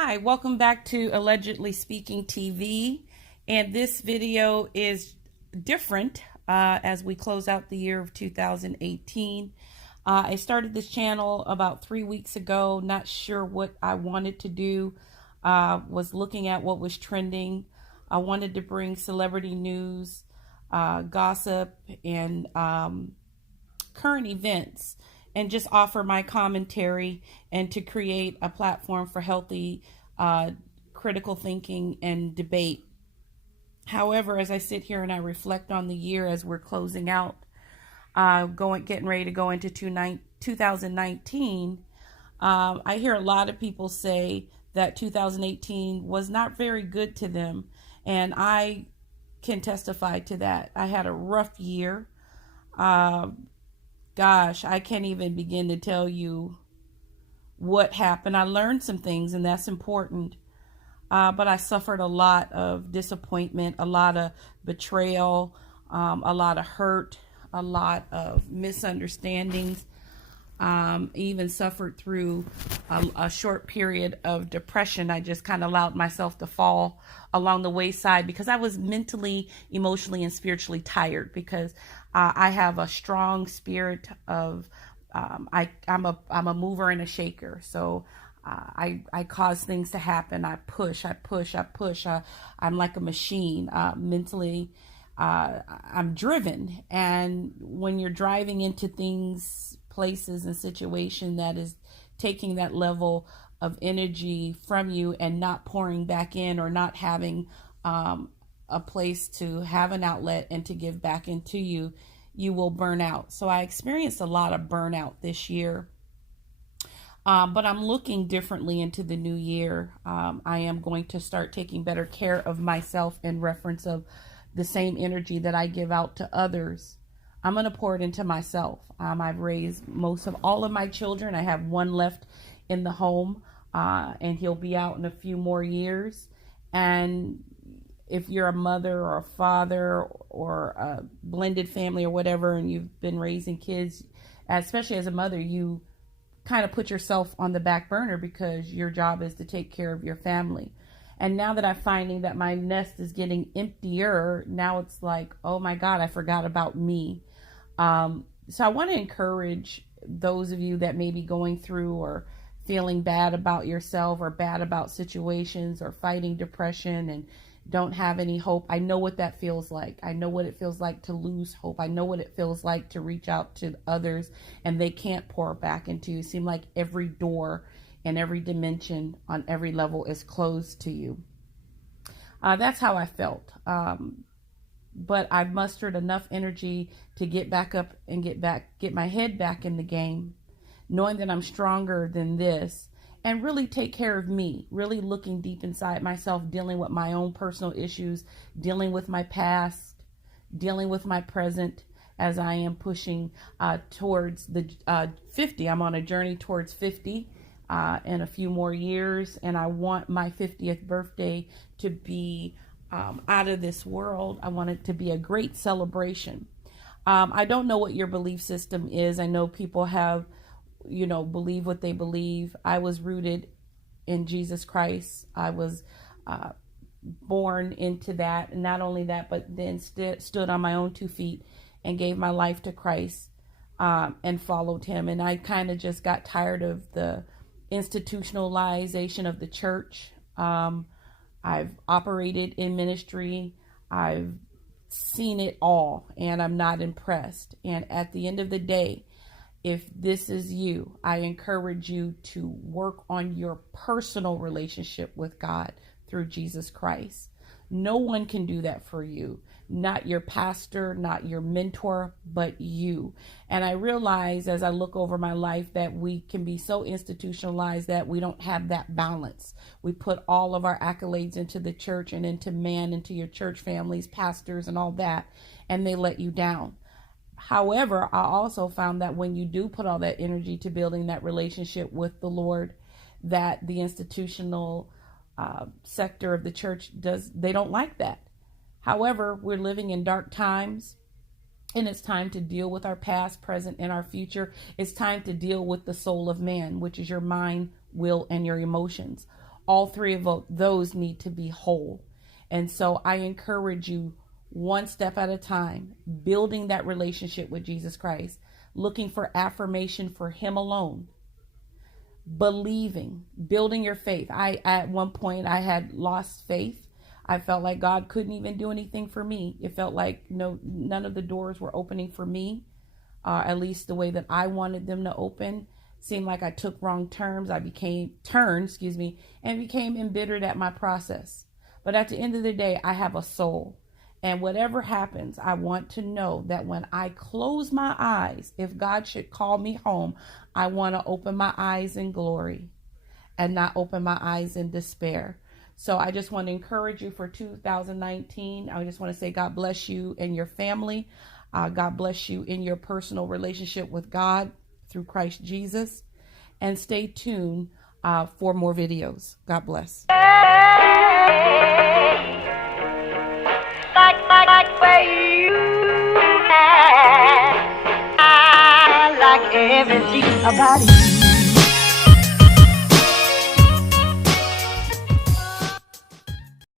Hi, welcome back to Allegedly Speaking TV. And this video is different as we close out the year of 2018. I started this channel about 3 weeks ago, not sure what I wanted to do. Was looking at what was trending. I wanted to bring celebrity news, gossip, and current events, and just offer my commentary and to create a platform for healthy critical thinking and debate. However, as I sit here and I reflect on the year as we're closing out, getting ready to go into 2019, I hear a lot of people say that 2018 was not very good to them, and I can testify to that. I had a rough year. Gosh, I can't even begin to tell you what happened. I learned some things, and that's important. But I suffered a lot of disappointment, a lot of betrayal, a lot of hurt, a lot of misunderstandings. Even suffered through a short period of depression. I just kind of allowed myself to fall along the wayside because I was mentally, emotionally, and spiritually tired, because I have a strong spirit of I'm a mover and a shaker. So I cause things to happen. I push. I'm like a machine. Mentally, I'm driven. And when you're driving into things, places, and situation that is taking that level of energy from you and not pouring back in, or not having a place to have an outlet and to give back into you, you will burn out. So I experienced a lot of burnout this year. But I'm looking differently into the new year. I am going to start taking better care of myself in reference of the same energy that I give out to others. I'm going to pour it into myself. I've raised most of all of my children. I have one left in the home, and he'll be out in a few more years. And if you're a mother or a father or a blended family or whatever, and you've been raising kids, especially as a mother, you kind of put yourself on the back burner because your job is to take care of your family. And now that I'm finding that my nest is getting emptier, now it's like, oh my God, I forgot about me. So I want to encourage those of you that may be going through or feeling bad about yourself, or bad about situations, or fighting depression and don't have any hope. I know what that feels like. I know what it feels like to lose hope. I know what it feels like to reach out to others and they can't pour back into you. It seems like every door and every dimension on every level is closed to you. That's how I felt. But I've mustered enough energy to get back up and get my head back in the game, knowing that I'm stronger than this, and really take care of me, really looking deep inside myself, dealing with my own personal issues, dealing with my past, dealing with my present, as I am pushing towards the 50. I'm on a journey towards 50 in a few more years, and I want my 50th birthday to be out of this world. I want it to be a great celebration. I don't know what your belief system is. I know people have, believe what they believe. I was rooted in Jesus Christ. I was born into that. And not only that, but then stood on my own 2 feet and gave my life to Christ and followed him. And I kind of just got tired of the institutionalization of the church. I've operated in ministry. I've seen it all, and I'm not impressed. And at the end of the day, if this is you, I encourage you to work on your personal relationship with God through Jesus Christ. No one can do that for you. Not your pastor, not your mentor, but you. And I realize as I look over my life that we can be so institutionalized that we don't have that balance. We put all of our accolades into the church and into man, into your church families, pastors, and all that, and they let you down. However, I also found that when you do put all that energy to building that relationship with the Lord, that the institutional sector of the church they don't like that. However, we're living in dark times, and it's time to deal with our past, present, and our future. It's time to deal with the soul of man, which is your mind, will, and your emotions. all three of those need to be whole. And so I encourage you, one step at a time, building that relationship with Jesus Christ, looking for affirmation for him alone, believing, building your faith. At one point I had lost faith. I felt like God couldn't even do anything for me. It felt like none of the doors were opening for me, at least the way that I wanted them to open. Seemed like I took wrong turns. I became and became embittered at my process. But at the end of the day, I have a soul. And whatever happens, I want to know that when I close my eyes, if God should call me home, I want to open my eyes in glory and not open my eyes in despair. So I just want to encourage you for 2019. I just want to say God bless you and your family. God bless you in your personal relationship with God through Christ Jesus. And stay tuned for more videos. God bless. I like everything about it.